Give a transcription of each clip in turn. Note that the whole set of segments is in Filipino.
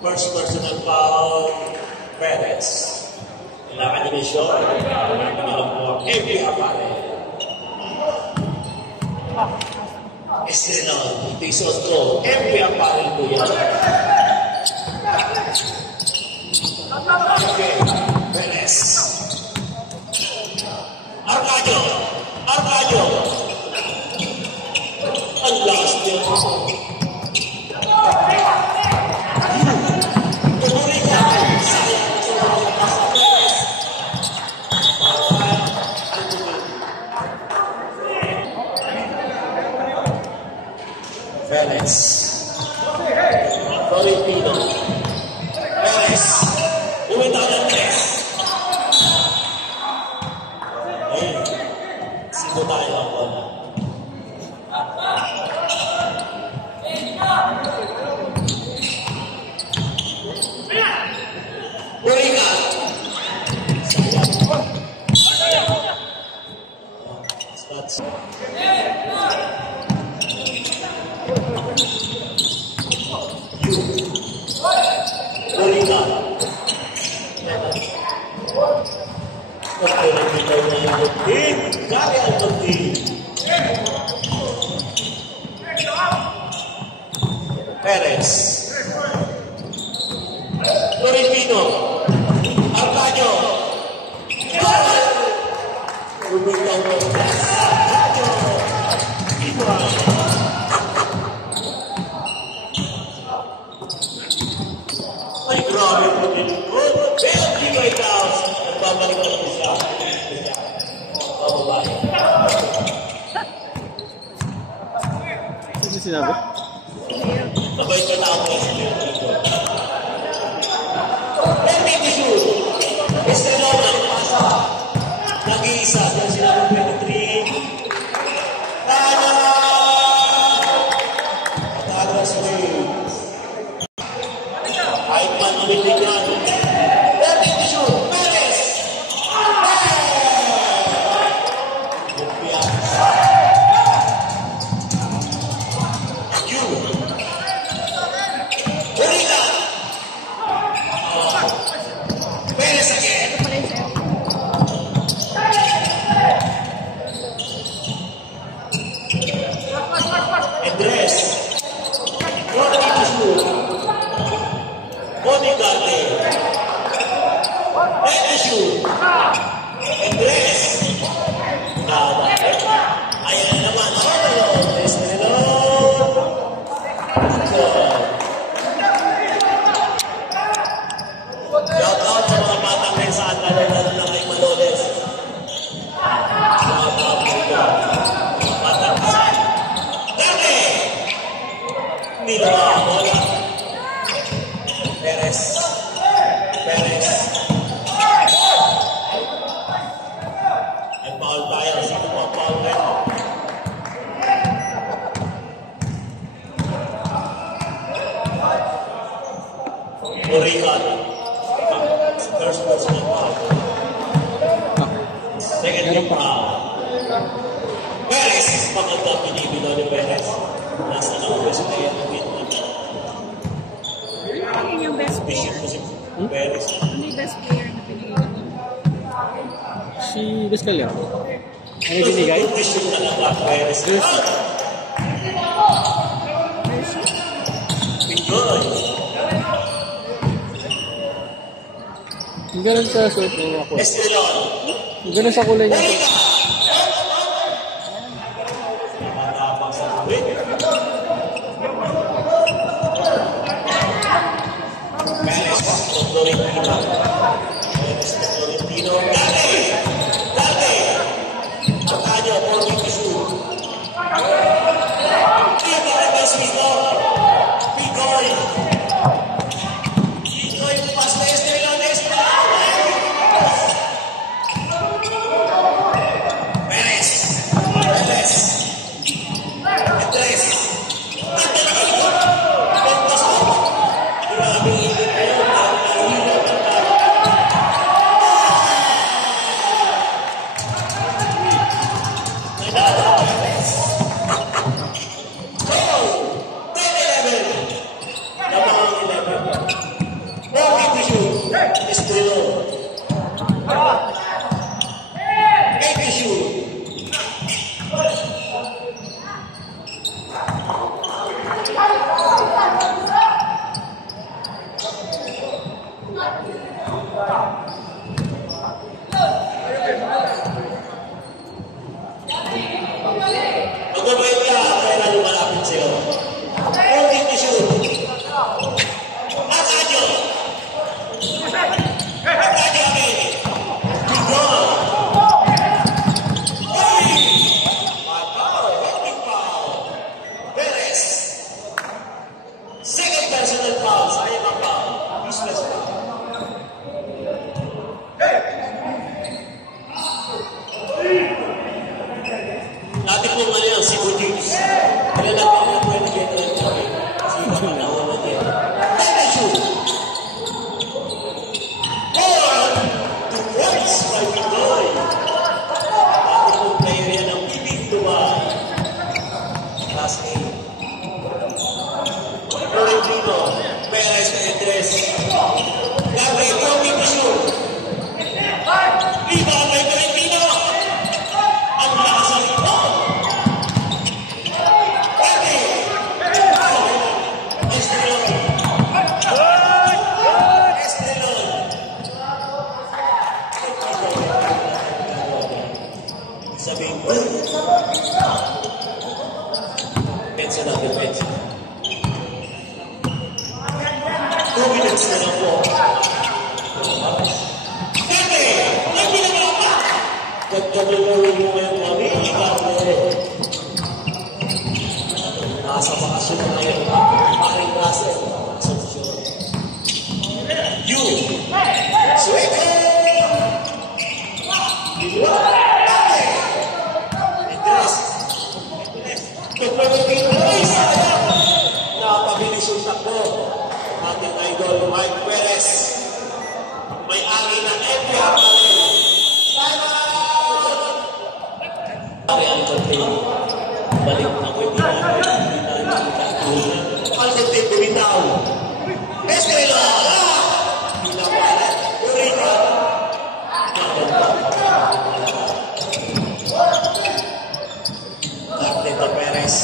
First personal foul, Perez. Kailangan niya siya. Kailangan po ang heavy apare. Estreno, Tisos ko. Heavy apare po yan. Okay, Perez. Arcadio. Arcadio. Ang last niya. Perez. Florentino. Perez. Umitaw ng tres. Ayun. Sino tayo ang bola? Buriga. Stats. Buriga. Okay, nagkitaw na yung butin. Gari ang butin. Perez. Florentino. Arcadio. Umitaw ng Arcadio. Iba. Ay, grabe po nilingkod. 25,000. Nagbabalik na lang siya. Pababalik. Ano sinabi? Mabait ka na ako sa nilingkod. Permitisyo. Estreno ng pasa. Nag-iisa. Diyan sila ng 23. Tana! Tana sa Waves. Kahit man umitingan. Permitisyo. Perez. You. Buriga. Perez again. Andres. Florentino. Bonigate. Perez. Andres. Nada. Ayan na naman. Estreno. Shout out sa mga batang mensahan na lalo na kay Maloles. Shout out dito. Batang mensahan. Dami! Nila. Wala. Perez. Perez. Ay, foul tayo. Sino mo ang foul tayo? Burigan. First personal foul. Second foul. Perez. Pagkagda pinibilo ni Perez. Nasa lang pwesto na yun. best Bishop player? mo si Perez. Ano yung best player na pinili mo? Si Descalia. Ano yung binigay? Bishop talaga, Perez. Jersey. Mercy? Pinjoy. Yung ganun sa suot niya ako. Estrelon. Yung ganun sa kulay niya. Nakatapang sa tuwid. Perez, Florentino. Perez, Florentino. Dati! Dati! Antonio, Porky Pisu. Kita Rebels Vigo. Pigoy. Pigoy, pas na Estrelon. Estrelon! Perez. Perez. Andres. Ventos. Grabe init kayo. Magbabayad ka, kaya lumalapit sa'yo. Holding to shoot. Antonio. Antonio again. Pigon. Oy! Foul. Holding foul. Perez. Second personal foul. Sayang ang foul. Useless foul. Dati po nga yan, si Bujis. Kaya natin na po yung nag-get kami. Kasi yung panahon na yan. Dati shoot! Or, two points by Pigoy. Dati po player yan ang Bibig Dubai. Class A. Florentino, Perez na Andres. Gabi, Tommy to shoot. Rebound by Florentino. Ang lakas ng rebound. Sabihin ko, pensa na, pensa. 2 minutes na lang po. Dati! Dati na mga pa! Pagkabuloy mo ngayon kami, ikaw mo. Nasa bakasyon na ngayon. Maring Russell. Nasa bakasyon. You! Sueko! Diba? Napabilis yung takbo. Ating idol, Mike Perez. May angin ng Epia pa rin. Pare ang contain. Balik na ko yung Palgate bumitaw. Estrela! Pinapalat. Urika. Arteta Perez.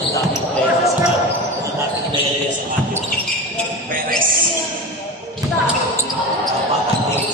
Ang daming player sa atin. Ang daming player sa atin. Perez. Napatating.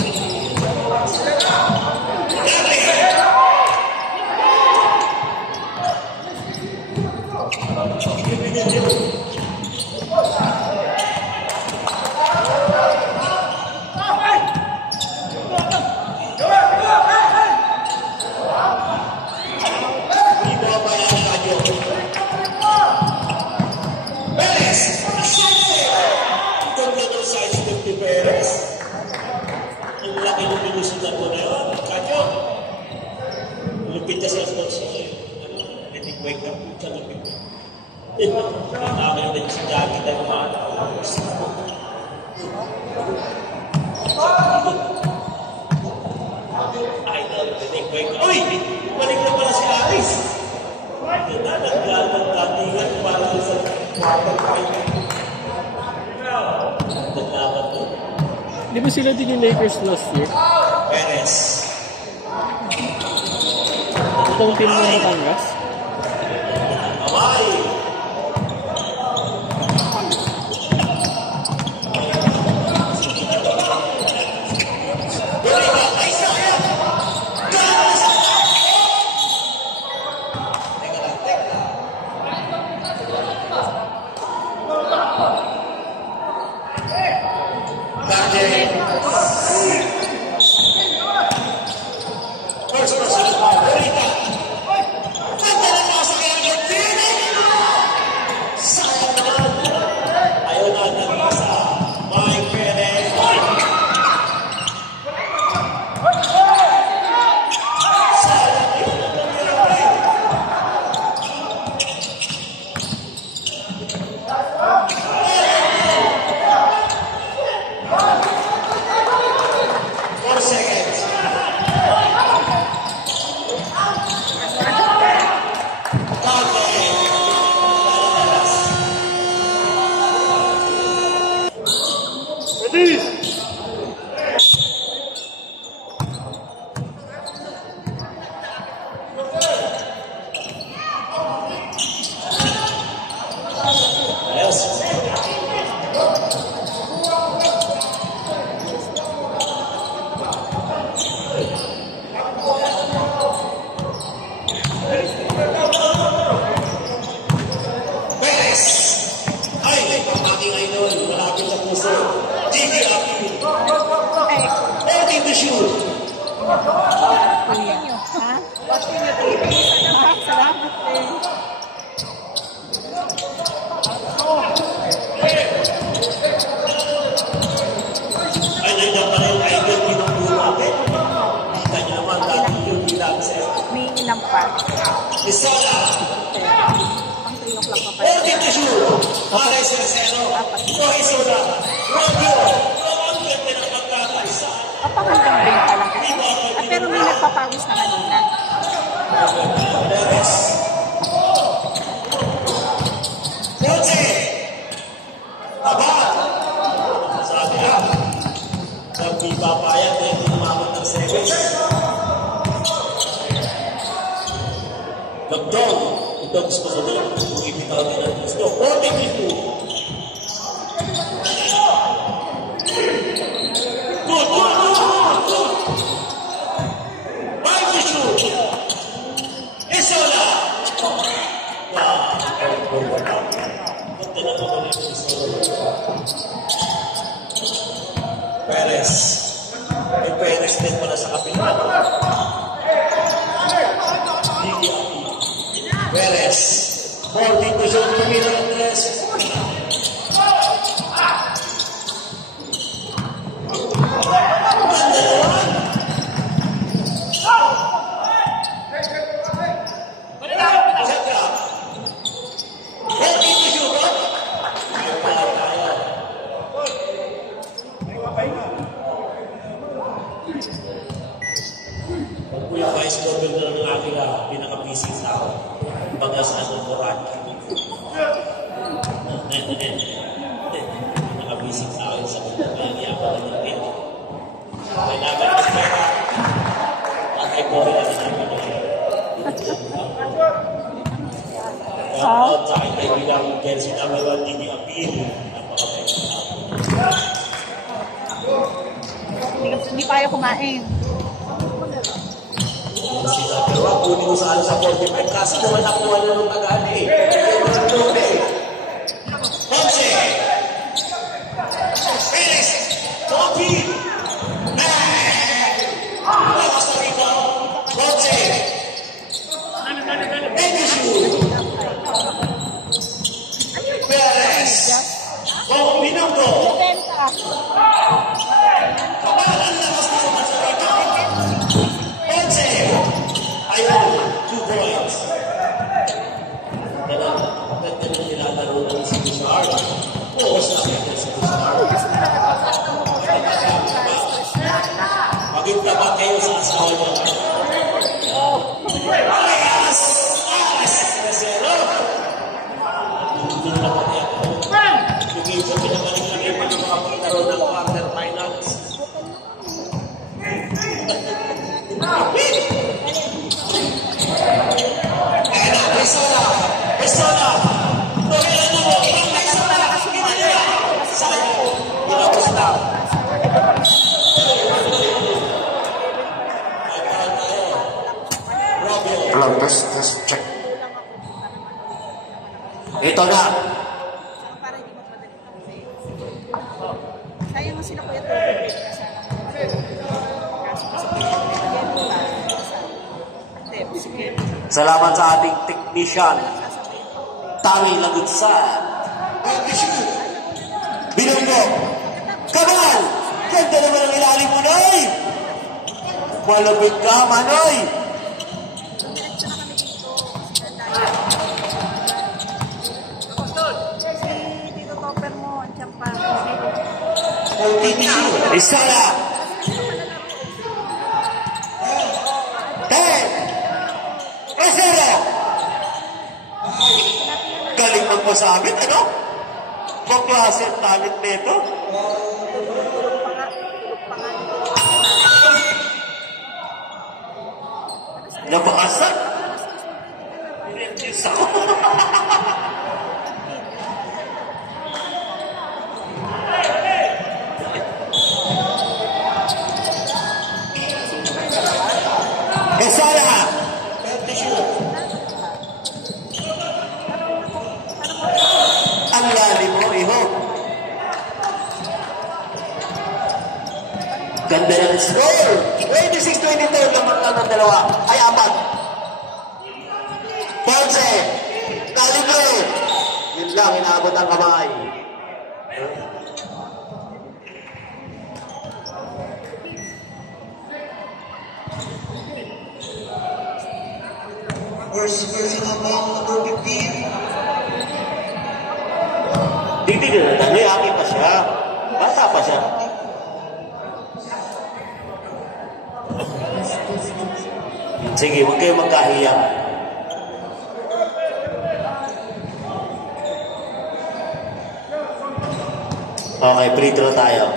Uy! Balik na pala si Aris! Ganda, naglalang datingan para sa water fight. Di ba sila din yung Lakers last year? Perez. Itong team ng Batangas? Abay. Pero may nagpapawis na kanina. Dogs pa sa doon, kung ibitaw din ang gusto. 42. Good. Five to shoot. Isola. Perez. May Perez din pala sa kapitan. Perez. 40 to shoot. Camilo Andres. Kuya Vice Governor ng aking pinaka-busy tao. Baga sa anong Moran. Pinaka-busy tao yung sa mga yaman ng natin. Kailangan ng pera. Tatay ko rin ang naman ng At sa akin ay bilang Kelsey Namalan, hindi appeal. Hindi pa ayaw kumain. Pero ang kunin ko sa 45 kasi naman nakuha na ng tagali. Ponce! Perez! Topi! Lakas na rito! Ponce! Edishu! Perez! Oh, minuto! Kapalan lakas na sa masarita! Ponce! Ayun, 2 points. Diba? Maganda nang nilalaro ng si Bishard. Oo, sa akin si Bishard. Maging tapat kayo sa asawa niya. Ayas! Ayas! Kasero! Hindi na pati ako. Yung ito, pinabalik lang yung mga pagkaroon ng quarterfinals. Esola. Tumira na mo. Maganda talaga sumali. Inabos na. Robin. Hello, test, check. Ito na. Para hindi magmadali kasi. Sayang mo sila Kuya Toby. Salamat sa ating technician, Tani Lagutsan. Binungo. Kabal! Ganda naman ang ilalim mo, Noy! Malapit ka, Manoy! Si Tito Topper mo, andyan pa. Isa na! 10! Resero! Galing mo sa amin, ano? Kung klase ang talent nito? Nabakasan? Diyos ako. Esala! Ang lalim mo, iho. Ganda ng score. 26-22, lamang lang ng dalawa. Ay, apat. Ponce. Calibre. Yun lang, inaabot ang kamay. First personal ball, number 15. Titigil na lang, layaki pa siya. Bata pa siya. Sige, huwag kayo magkahiya. Okay, free throw tayo.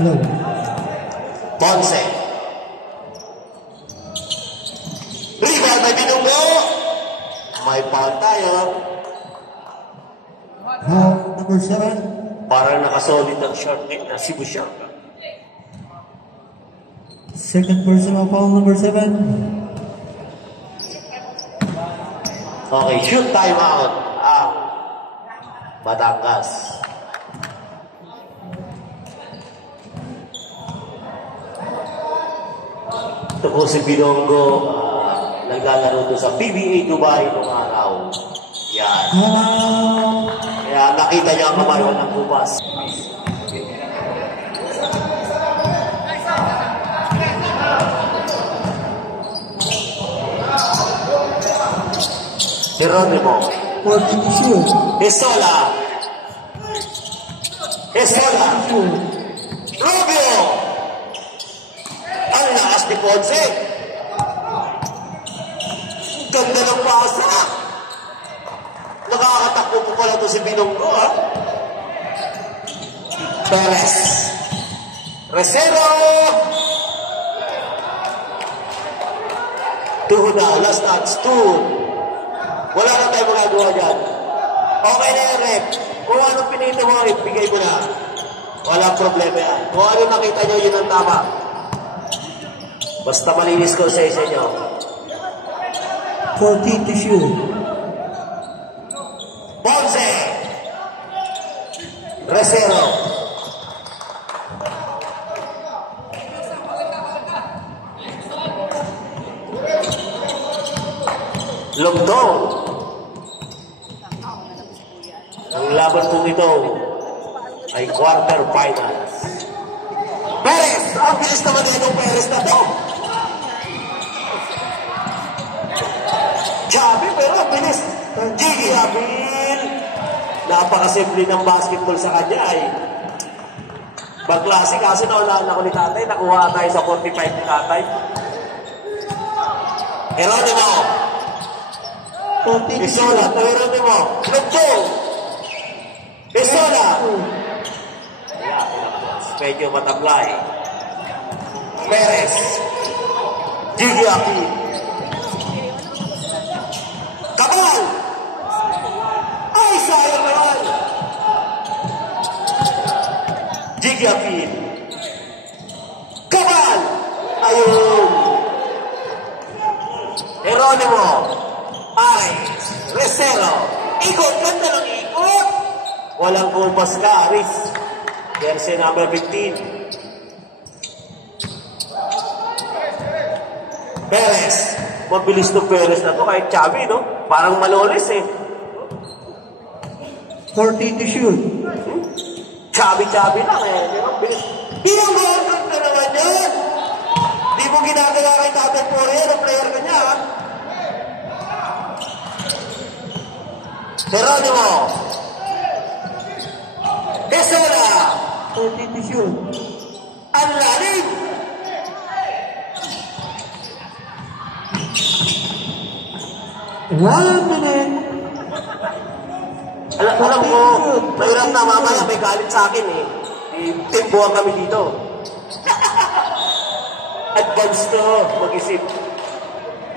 Hello. Ponce. Rebound, may binunggo. May foul tayo. Number 7. Parang nakasolid ang short net na si Busyanga. Second personal foul, number 7. Okay, shoot time out. Batangas. Ito po si Binonggo, naglalaro doon sa PBA Dubai noong araw. Yan. Kaya nakita niya ang kamayon ng bupas. Geronimo. 42. Esola. Esola. Rubio. Ang lakas ni Ponce. Ganda ng pasa. Nakakatakbo po pala ito si Binonggo, ha? Perez. Resero. Tuhuna, last touch, two. Wala na tayo magagawa dyan. Okay na yan, Rep. Kung anong pinito mo, ibigay mo na. Walang problema yan. Kung ano nakita nyo, yun ang tama. Basta malinis ko sa isa nyo. 14 to shoot. Ponce. Resero. Lugtong. Ang laban po ito ay quarter finals. Perez! Ang bilis naman na itong Perez na to. Javi, pero ang bilis. Gigi Abil. Napakasimple ng basketball sa kanya ay magklase kasi naunahan ako ni tatay. Nakuha tayo sa 45 ni tatay. Geronimo. Isola, Geronimo. Lugtong. Isola. Medyo matablay. Perez. Gigi Abil. Kabal! Jiggy appeal. Kabal! Ayun! Geronimo. Aris. Recero. Ikot. Ganda ng ikot. Walang kumpas ka, Aris. Jersey number 15. Perez. Mabilis ng Perez na to kahit Chavi, no? Parang malolis eh. 40 to shoot. Chavi-chavi lang eh. Bilis. Yung goal na naman yan. Di mo ginagawa kay Tatay Poirier, ang player ka niya, ha? Geronimo. Esera. 40 to shoot. Ang lalim. One minute. Alam ko, mahirap na mamaya may galit sa akin eh. Timbuhan kami dito. Advance to, mag-isip.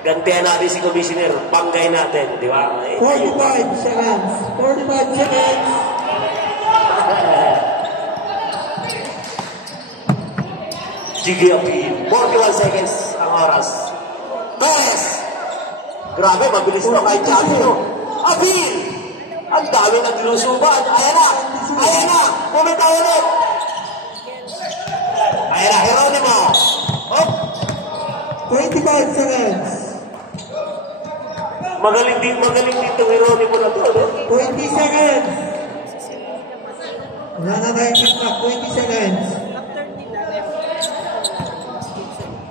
Gantihan natin si Commissioner, panggay natin, di ba? 45 seconds. 45 seconds. Sige, appeal. 41 seconds ang oras. Torres! Grabe, mabilis na kahit Chavi, no? Appeal! Ang dami naglusuban. Ayan na! Ayan na! Pumita ulit! Ayan na, Geronimo! Oh! 25 seconds. Magaling dito Geronimo na to, no? 20 seconds. Wala na tayong tikmak. 20 seconds. After nila, left.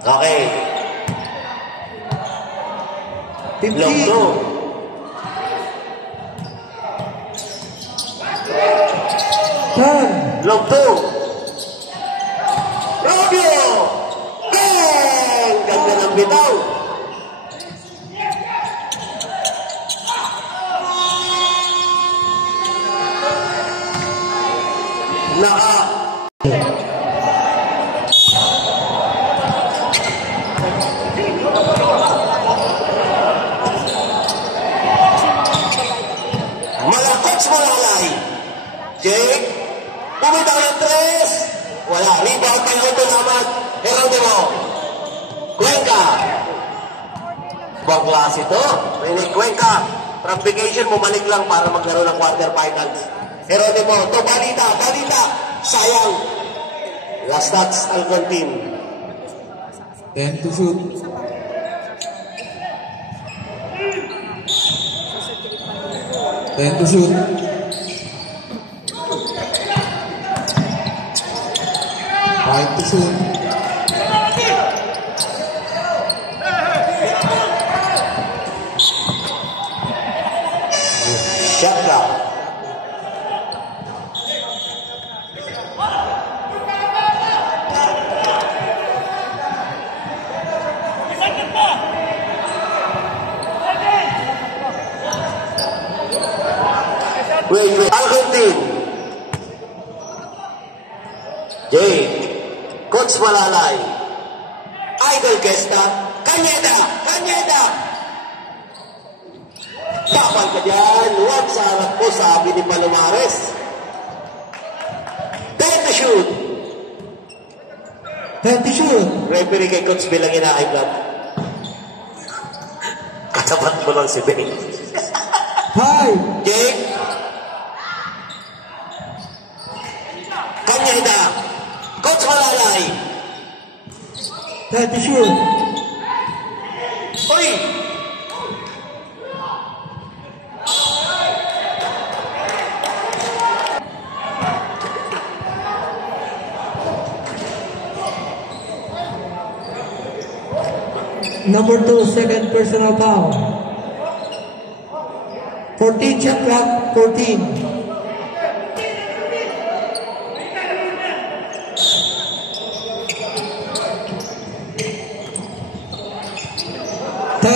Okay. 15. Longdo. 10. Longdo. Robio! Bang! Ganda ng bitaw. Naka. Mga coach mo lalay. Jake, bumitaw ng tres. Wala, rebound pa yung ito naman. Geronimo. Cuenca. Bang klase ito. Rinig Cuenca. From vacation, bumalik lang para magkaroon ng quarterfinals. Geronimo, ito balita. Sayang. Last stats, Alcontin. 10 to shoot. To shoot. Five to shoot. Shot clock. Wait. Alcontin. Jake. Coach Malalay. Idol Gesta. Kanyeda. Tapal ka dyan. Huwag sa harap ko, sabi ni Palomares. 10 to shoot. 10 to shoot. Referee kay Coach bilang high blood. Katapat mo lang si Ben. 5. Jake. Kanyeda. Coach Malalay. 10 to shoot. Uy! Number 2, second personal foul. 14 shot clock. 14. 10.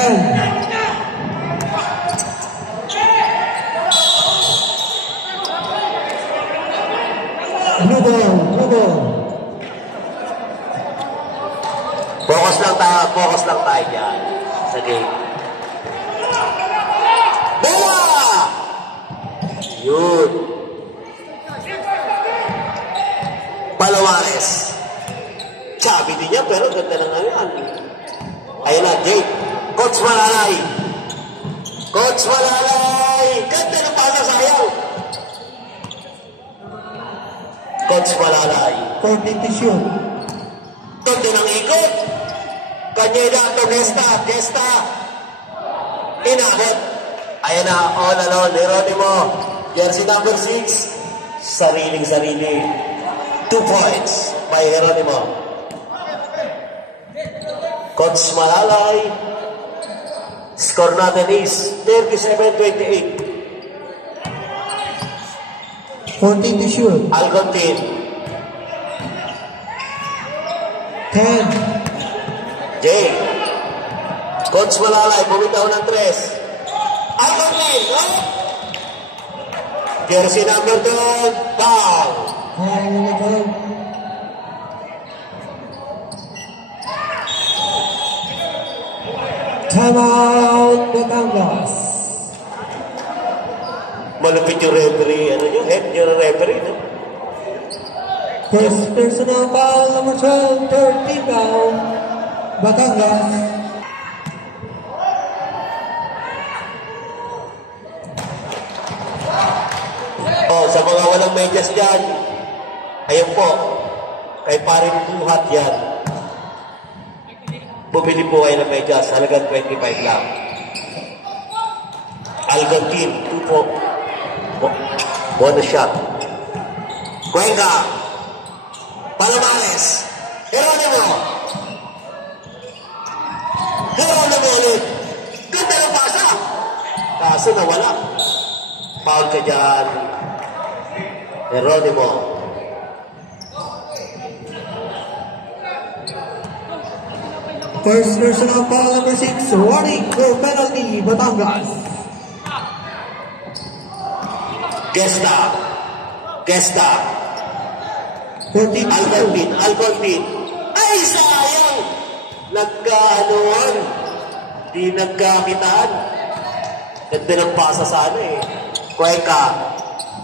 Blue ball. Focus lang tayo dyan sa game. Bola! Yun. Palomares. Chubby din niya, pero ganda na nga yan. Ayun na, Jake. Coach Malalay. Coach Malalay. Ganda na pasa, sayang. Coach Malalay. 40 to shoot. Tondo ng ikot. Kanyeda to Gesta. Inabot. Ayan na, all alone. Jeronimo. Jersey number 6. Sariling-sarili. 2 points by Jeronimo. Coach Malalay. Score natin is 37-28. 14 to shoot. Algonquin. 10. Jay. Coach Malalay, bumitaw ng 3. Algonquin, no? Jersey number 12, foul. Timeout, Batangas. Malupit yung referee, ano yung head yung referee, no? First personal foul, number 12, 13 foul, Batangas. Oh, sa mga walang medyas dyan, ayun po, kay parin buhat yan. Bumili po kayo ng medyas, halagang 25 lang. Algonquin, 2 po. Bonus shot. Cuenca. Palomares. Jeronimo. Jeronimo ulit. Ganda ng pasa. Kaso nawala. Foul ka dyan. Jeronimo. First personal foul, number 6, warning for penalty, Batangas. Gesta. 14 to shoot. Algonquin. Ay, sayang! Nagkaanuan. Di nagkamitaan. Ganda ng pasa sana eh. Cuenca.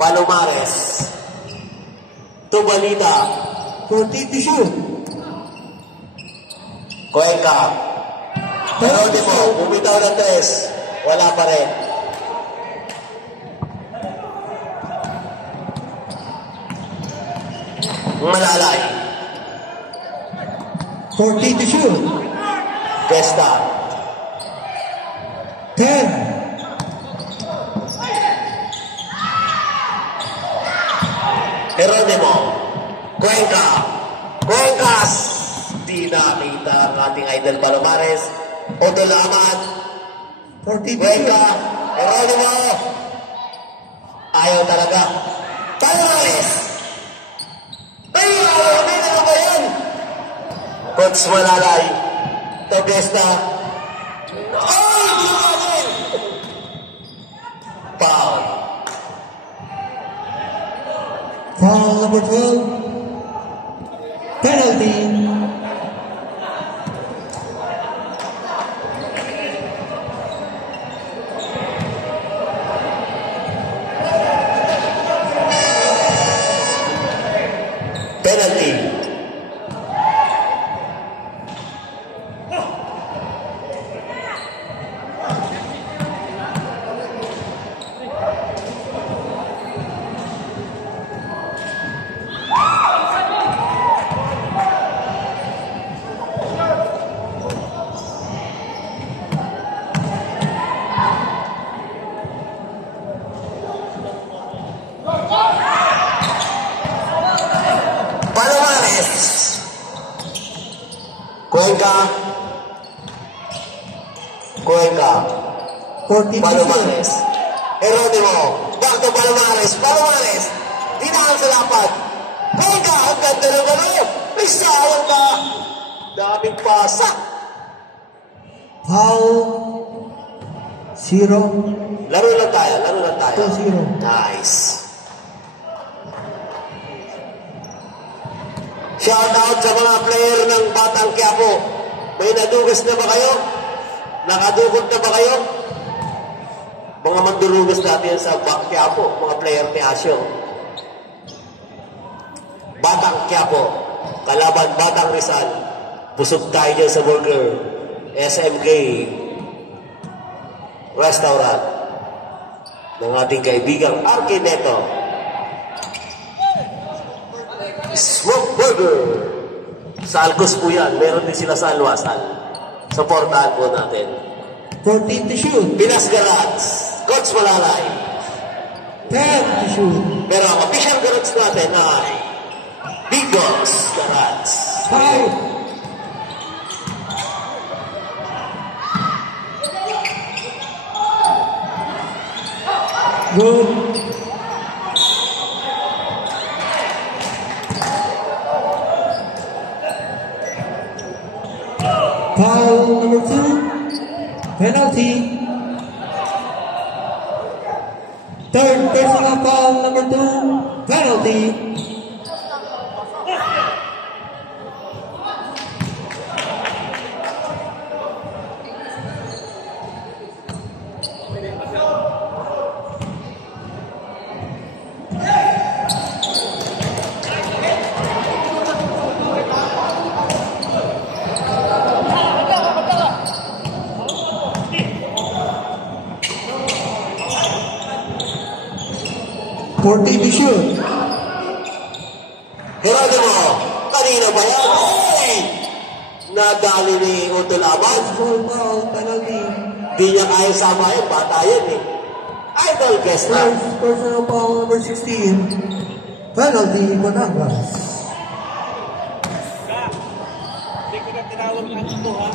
Palomares. Tubalita. 14 to shoot. Cuenca. Jeronimo. Bumitaw ng 3. Wala pa rin. Malalay. 14 to shoot. Gesta. 10. Jeronimo. Cuenca. Cuencas. Di nakita ang ating idol Palomares. Odolaman. 14 to Cuenca. shoot. Jeronimo. Ayaw talaga. Palomares. Ayaw. Ano ba yan? Coach Malalay. Togesta. Ay! Di ba yan? Foul. Foul number 12. Penalty. Penalty. Palomares. Cuenca. 14 to shoot. Palomares. Jeronimo. Back to Palomares. Palomares. Dinaan sa lapad. Cuenca. Ang ganda ng gano'n. May sayang ka. Daming pasa. Foul. 0. Laro lang tayo. 2-0. Nice. Shout out sa mga player ng Batang Quiapo. May nadugas na ba kayo? Nakadugod na ba kayo? Mga mandurugas natin sa Quiapo, mga player ni Asio. Batang Quiapo, kalaban Batang Rizal. Busog tayo dyan sa burger. SMK Restaurant ng ating kaibigang Arkineto. Smoke Burger. Sa Alcos po yan. Meron din sila sa Alwasan. Supportahan po natin. 14 to shoot. Pinas Garage, Coach Malalay. 10 to shoot. Pero ang official garage natin ay Bigos Garage. 5. Good. Foul number 2. Penalty. Third personal foul number 2. Penalty. Forty to shoot. Geronimo, kanina ba yan? Ay! Nadali ni Utol Abad. Full foul penalty. Di niya kaya samahin, bata yan eh. Idol guest na. First personal foul number 16. Penalty Batangas. Hindi ko na tinawag ng ito, ha?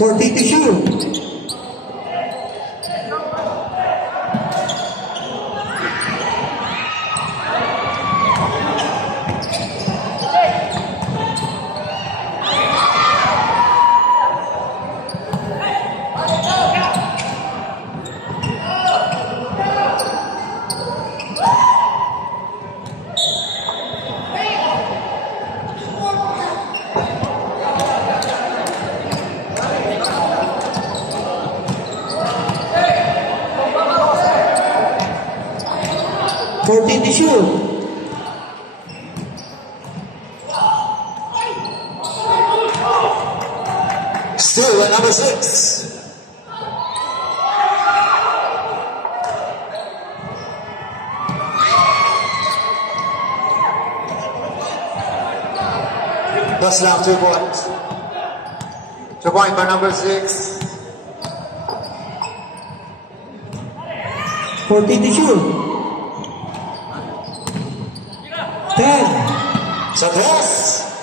40 to shoot. Fourteen to shoot. Still at number 6. That's now 2 points. 2 point by number 6. 14 to shoot. 10. Sa 3.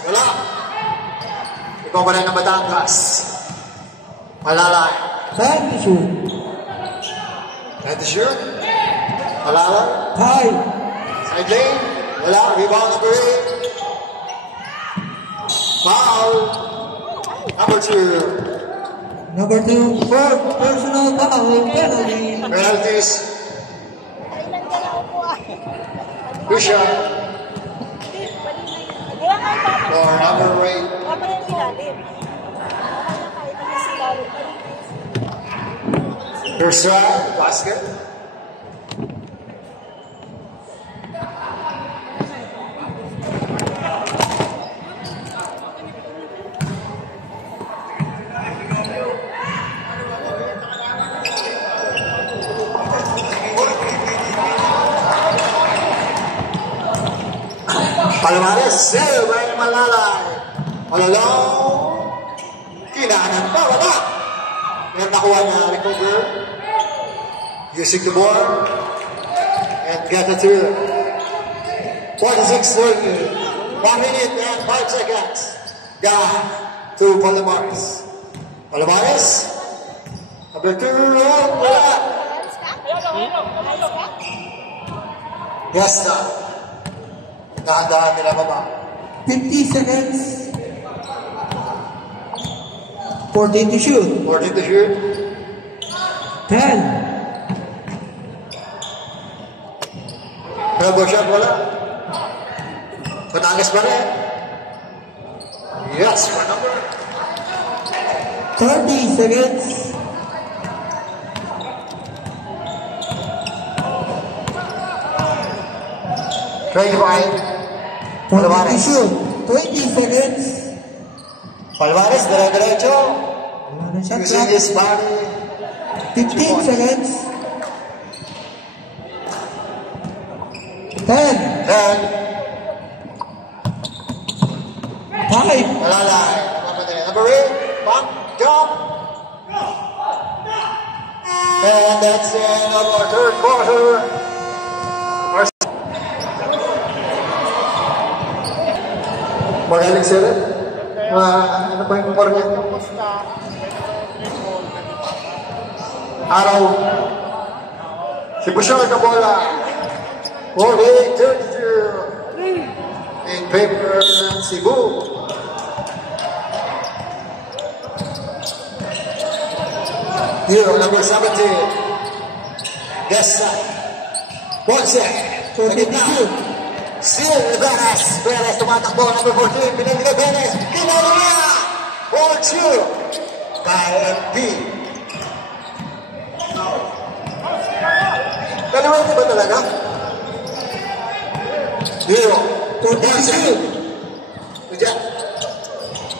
Wala. Ikaw pa rin ng Batangas. Malalay. 10 to shoot. At the shoot. Malalay. 5. Side lane. Wala. Rebound number 8. Foul. Number 2. Number 2, fourth personal foul penalty. Penalties. Kailan ka na upo ah? Lucia. Kaya nga yung papa. Or number 8. Papa yung ilalim. Papa na kahit ang nasilalim. First try. Basket. Palomares, Silver Malalay. Malalong. Kinanan pa, wala. Meron nakuha niya, recover. Using the board. And get it to 46-30. 1 minute and 5 seconds. Got to Palomares. Palomares. Number 2, wala. Yes, na. Dahan-dahan nila baba. 50 seconds. 14 to shoot. 14 to shoot. 10. Elbow shot, wala. Panangis pa rin. Yes, for number. 30 seconds. 25. 14 to Palmares. shoot. 20 seconds. Palmares, dire-diretso. Wala na shot Using clock. his body. 15 seconds. 10. 10. 5. Wala na. Mamadali. Number 8. Pump. Jump. And that's the end of our third quarter. Magaling sila. Ano pa yung forma? Araw. Si Bushar Kabola. 48-32. In favor ng Cebu. Hero number 17. Yes, sir. Ponce. 14 to shoot. Still Perez. Perez tumatakbo. Number 14. Pinagigay Perez. Kinalo niya. 4-2. By MP. Kaliwete ba talaga? Hero. 14 to shoot. Reject.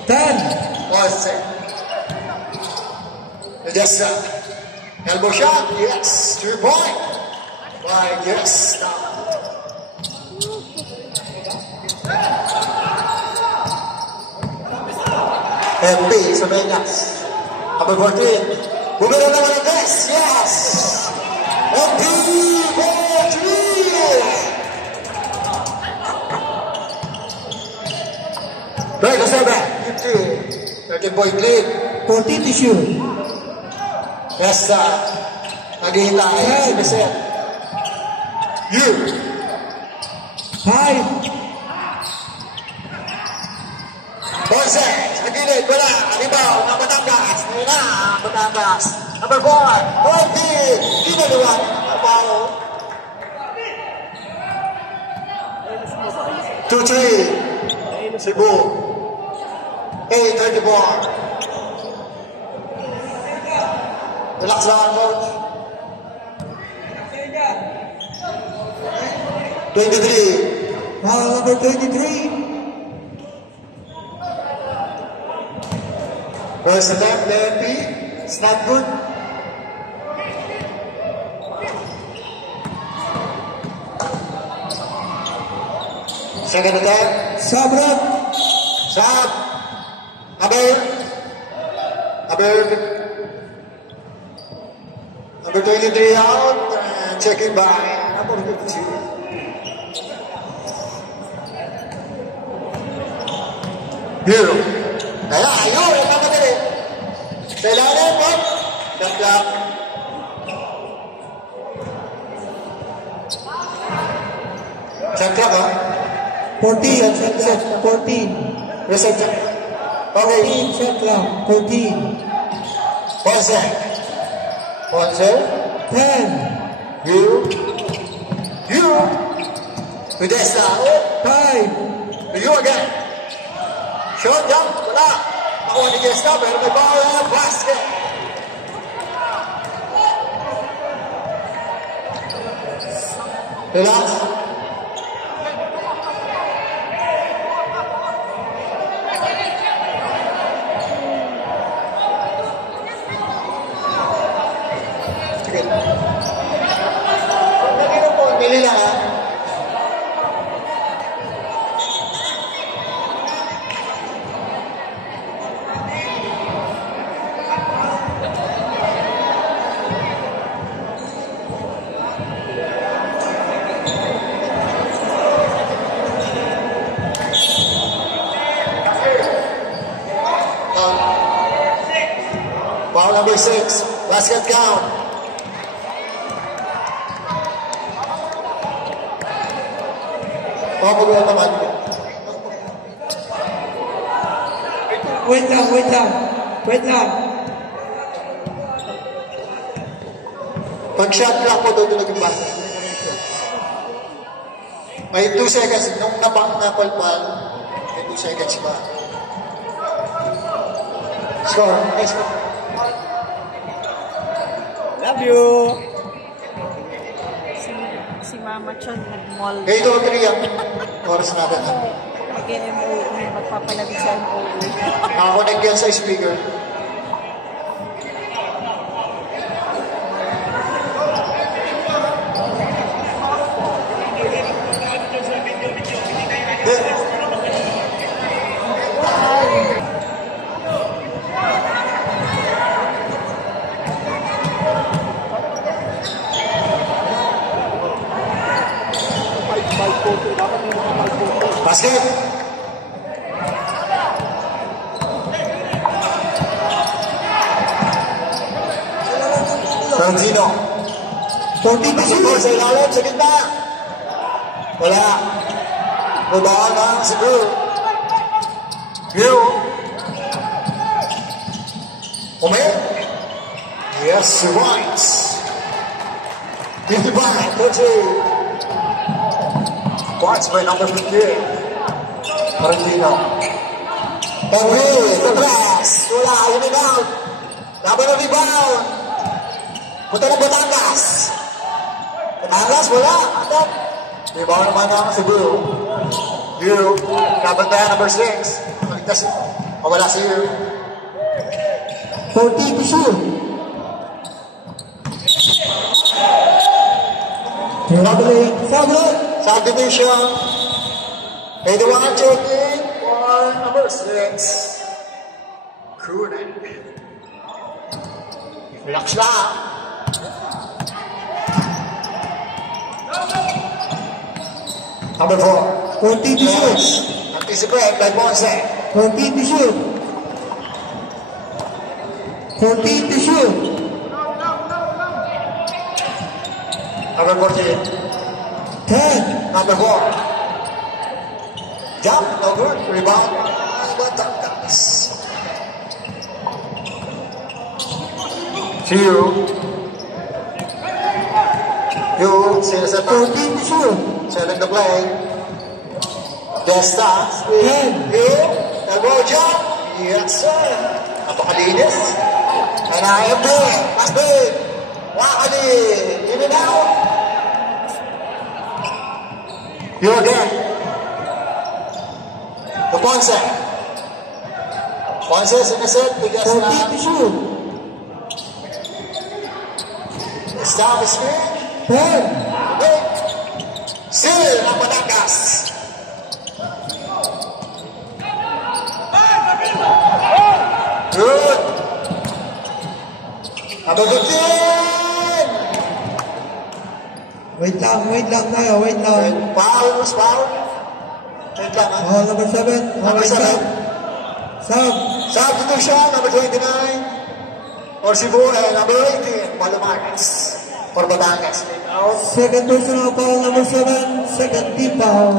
10. Ponce. Yes, sir. Elbow shot. Yes. 3-point. By yes. MP sa Vegas. Number 14. Bumili naman ang best. Yes. MP for 3. 37. 50. 13-point lead. 14 to shoot. Yes, sir. Naghihintay. Si Vicente. You. 5. Ponce, sa gilid, wala. Alibaw, ng Batangas. Ngayon na, ang Batangas. Number 4, 40. Ginaluan ng Alibaw. 2-3. Cebu. 8-34. Relax lang, coach. 23. Foul number 23. First attempt, LP. It's not good. Second attempt. Sabrat. Sab. Aber. Number 23 out. And checking by number 52. Hero. Kaya, ayun, nagmamadali. Sa ilalim, Bob. Shot. Shot clock, ha? 14. Shot clock. 14. Reset shot. Okay. 14. Shot clock. 14. Ponce. 10. You. Podesta. 5. You again. Short jump. Wala. Nakuha ni Jessica, pero may ball. Basket. Relax. Sige. Nagino po, pili lang ha. Foul number 6. Basket count. Pamagal naman. Wait lang. Pag shot clock po, tutulog yung basket. May 2 seconds. Nung napalpal, may 2 seconds pa. Score. Next score. Love you. Si Mama Chon nag-mall. Kaya ito, 3 ang oras natin. Mag-MOE, magpapalabig sa MOE. Nakakonect yan sa speaker. Basket. Franzino. 40 Basketball sa ilalim, sa gitna. Wala. Babaan na si Drew. Drew. Omer. Yes, he wants. 55-30. Watch by number 15. Franzino. Henry, the press. Wala, yun and out. Laban ng rebound. Punta ng Batangas. Batangas, wala. Atap. Rebound naman ang si Brew. Brew. Kabantayan number 6. Maligtas. Mawala si Brew. 40 to shoot. Sabri. Subdivision. 81 checking for number 6. Kunek. Relax lang. Number 4. 40 to shoot. Anticipate by Ponce. 40 to shoot. 40 to shoot. Number 14. 10. Number 4. Jump, no good. Rebound. Batangas. See you. You, sinaset up. 14 to shoot. Selling the play. Desta. Ten. You. Elbow jump. Yes, sir. Napakalinis. And I am big. That's big. Wakali. In and out. You again. To Ponce. Ponce, sinaset. Bigas 14 na. to shoot. Stop the screen. 10. Wait. Still, ng Batangas. Good. Number 15. Wait lang tayo, wait lang. Foul. Wait lang. Oh, number 7. Number 7. Sub. Substitution, number 29. For Cebu, and number 18, Palomares. For Batangas. Second personal foul, number 7. Second team foul.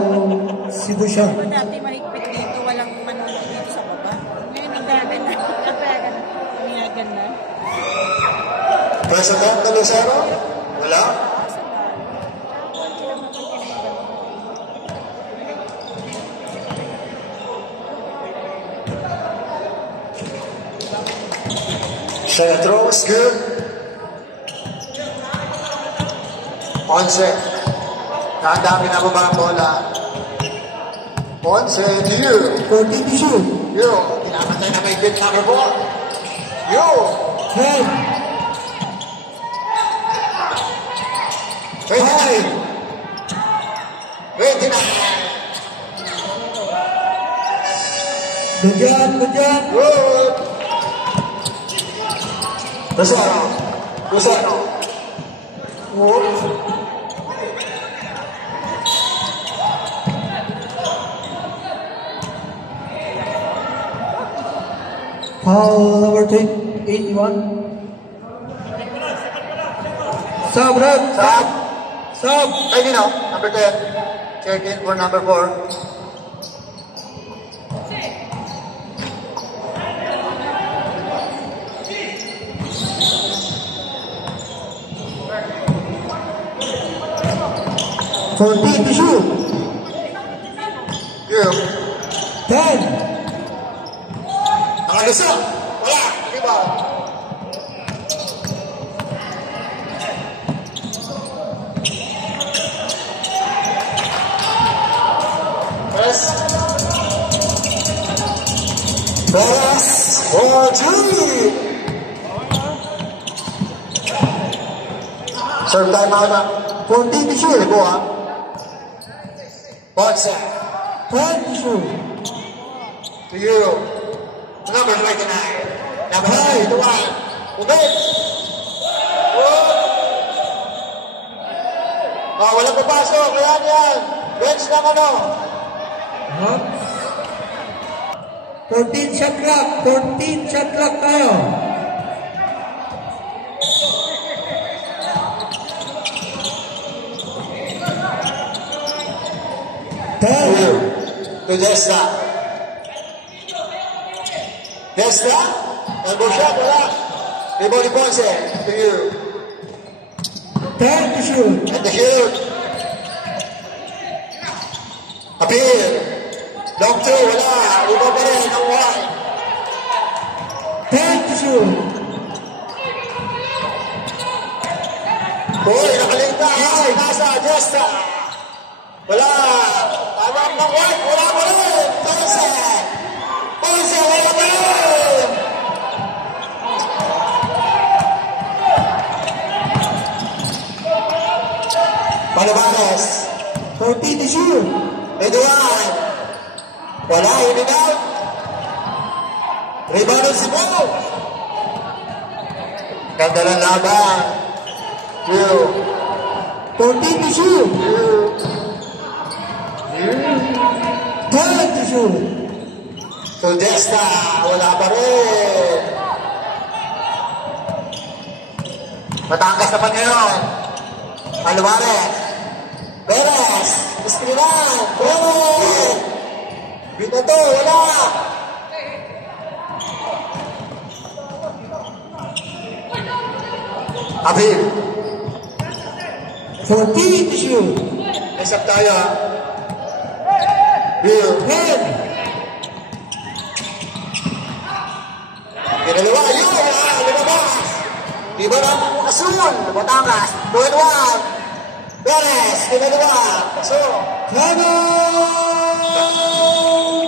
Cebu siya. Diba dati mahigpit dito, walang manonood dito sa baba? Ngayon nagdagan na. Umiyagan na. President na Lucero? Wala? Shea throws, good. Ponce. Nakandami na ba ang bola? Ponce, to you. 14 to shoot. You. Pinapatay na may big number 4. You. 10. 29. 29. Good job. Good. Lucero. Whoops. Foul number 81. Sub, ref. Sub. Sub. Ready now, number 10. Check in for number 4. Fourteen to shoot. You. 10. Nakalusa. Wala. Rebound. Press. Press. For three. Serve time out na. 14 to shoot. Go ha. Boxer. 10 to shoot. To you. Number 29. Number 9 to 1. Ubed. Oh, walang papasok. Ayan yan. Bench lang ano. Huh? 14 shot clock. 14 shot clock tayo. To you. To Desta. Desta. Elbow shot. Wala. Rebound ni Ponce. To you. 10 to shoot. And the shoot. Appeal. Long two. Wala. Rebound pa rin. Ang wide. 10 to shoot. Boy, nakalinta. Nasa Desta. Wala. Tawag ng wide. Wala pa rin. Ponce. Ponce. Wala pa rin. Palabanes. 14 to shoot. Eduard. Wala. In and out. Rebound si Bo. Ganda ng laban. You. 14 to shoot. 10 to shoot. So Desta, wala pa rin. Matangkas naman ngayon. Alvarez. Perez. Escriban. Perez. Bito to, wala. Abib. 14 to shoot. Isap tayo ha. Bill. 10. Pinaliwa, yun! Lumabas! Iba ng Asul, Batangas, 2-1. Perez, pinaliwa, Asul. Time out!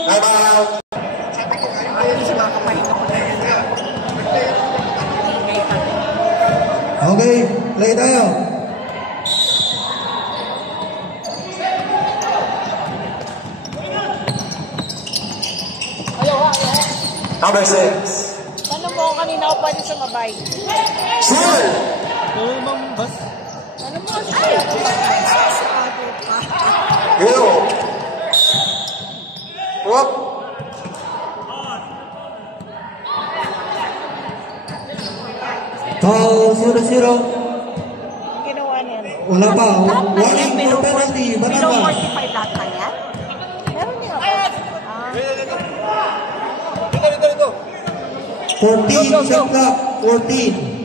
Time out. Ayun si mga kapalit na Okay, play tayo. Number 6. Ano mo kanina ako pa rin sumabay? Sul! Ano mo? Ay! Bill. Whoop. Foul 0-0. Ginawa niya. Wala pa. Lahat na yan, Warning below for penalty. 40 Bata below pa. 45 lahat na yan? Meron niya ako. 14 shot clock. 14.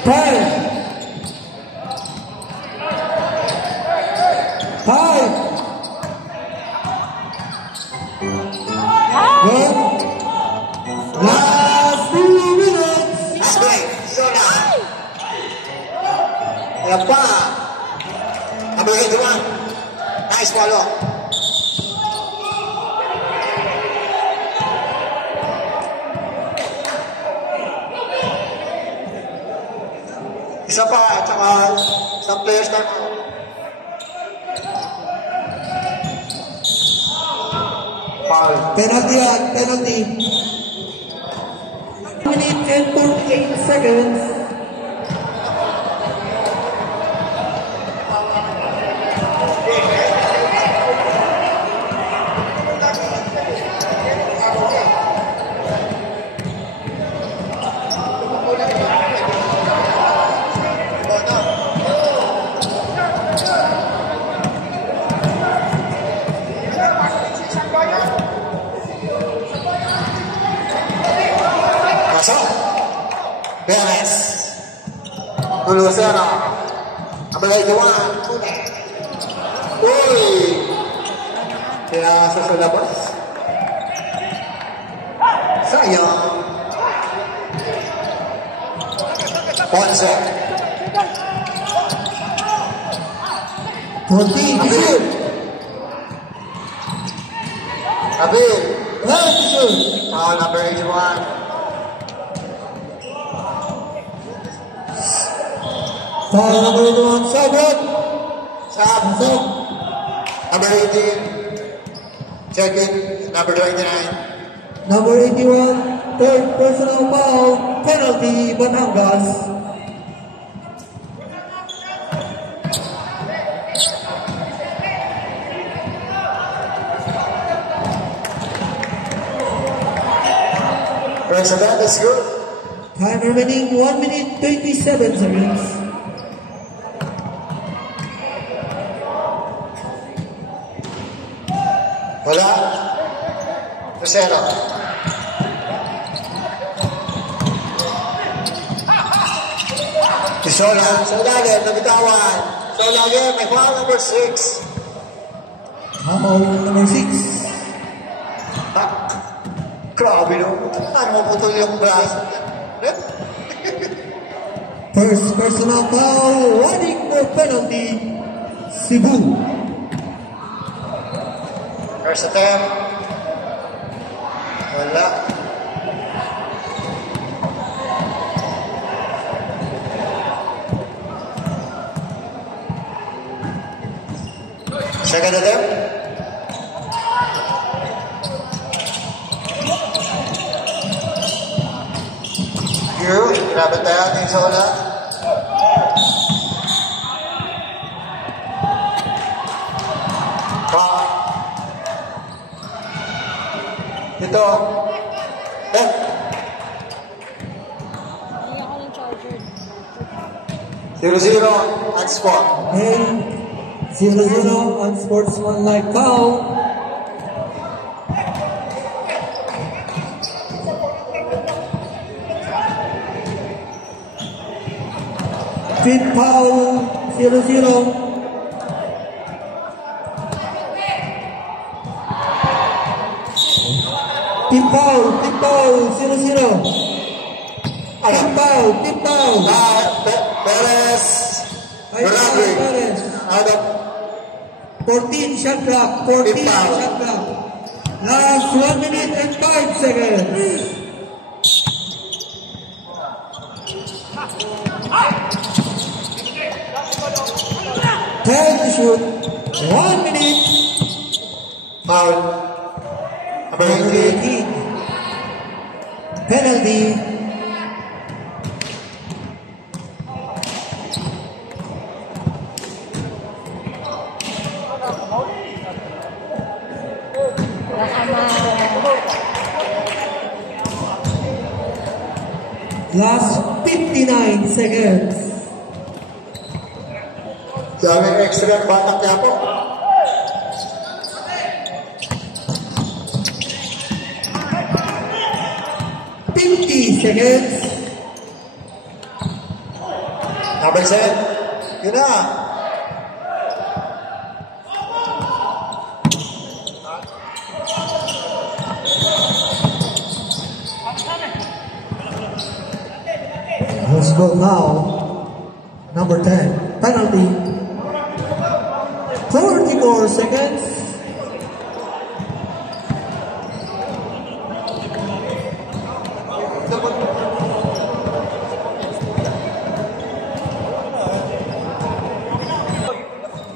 Five. 5. Good. Last 2 minutes. Last break. Zona. Ayan pa. Number 81. Nice follow. Isa pa, tsaka some players time out. Foul. Penalty at penalty. 1 minute and 48 seconds. Perez. Lucero. Number 81. Uy! Kaya sa labas. Sayang. Ponce. 14, shoot. Abil. One, shoot. Foul number 81. Foul number 1, Sabot. Sab. Pasok. Number 18. Check it. Number 29. Number 81, third personal foul, penalty, Batangas. First event is good. Time remaining 1 minute 27 seconds. Wala. Lucero. Isola. Solage. Nabitawan. Solage. May foul number 6. Foul number 6. Grabe no. Ano mo putol yung braso? First personal foul, running for penalty, Cebu. First attempt. Wala. Second attempt. Here, grabe tayo ng Sola. Ito. Hindi ako ng charger. 0-0 at spot. And 0-0 on sportsmanlike foul. Fifth foul, 0-0. Fifth foul, 0-0. Fifth foul. Perez. Ayun, Perez. Out of 14 shot clock, 14 Fifth foul. shot clock. Last 1 minute and 5 seconds. Time to shoot. 1 minute. foul. Number Number 18. 18. Penalty. Last 59 seconds. Daming extra batak niya po. Seconds. Number 10. Yun na. Let's go now. Number 10. Penalty. 34 seconds.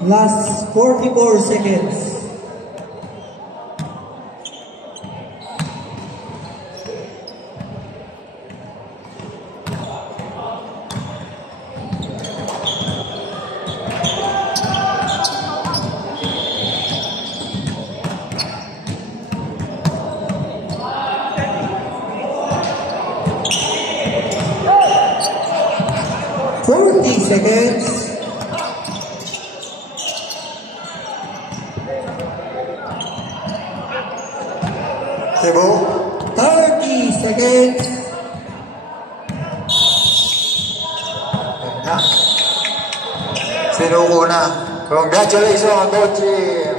Last 44 seconds. Seconds. Cebu. 30 seconds. Sinuko na. Congratulations, Dochi.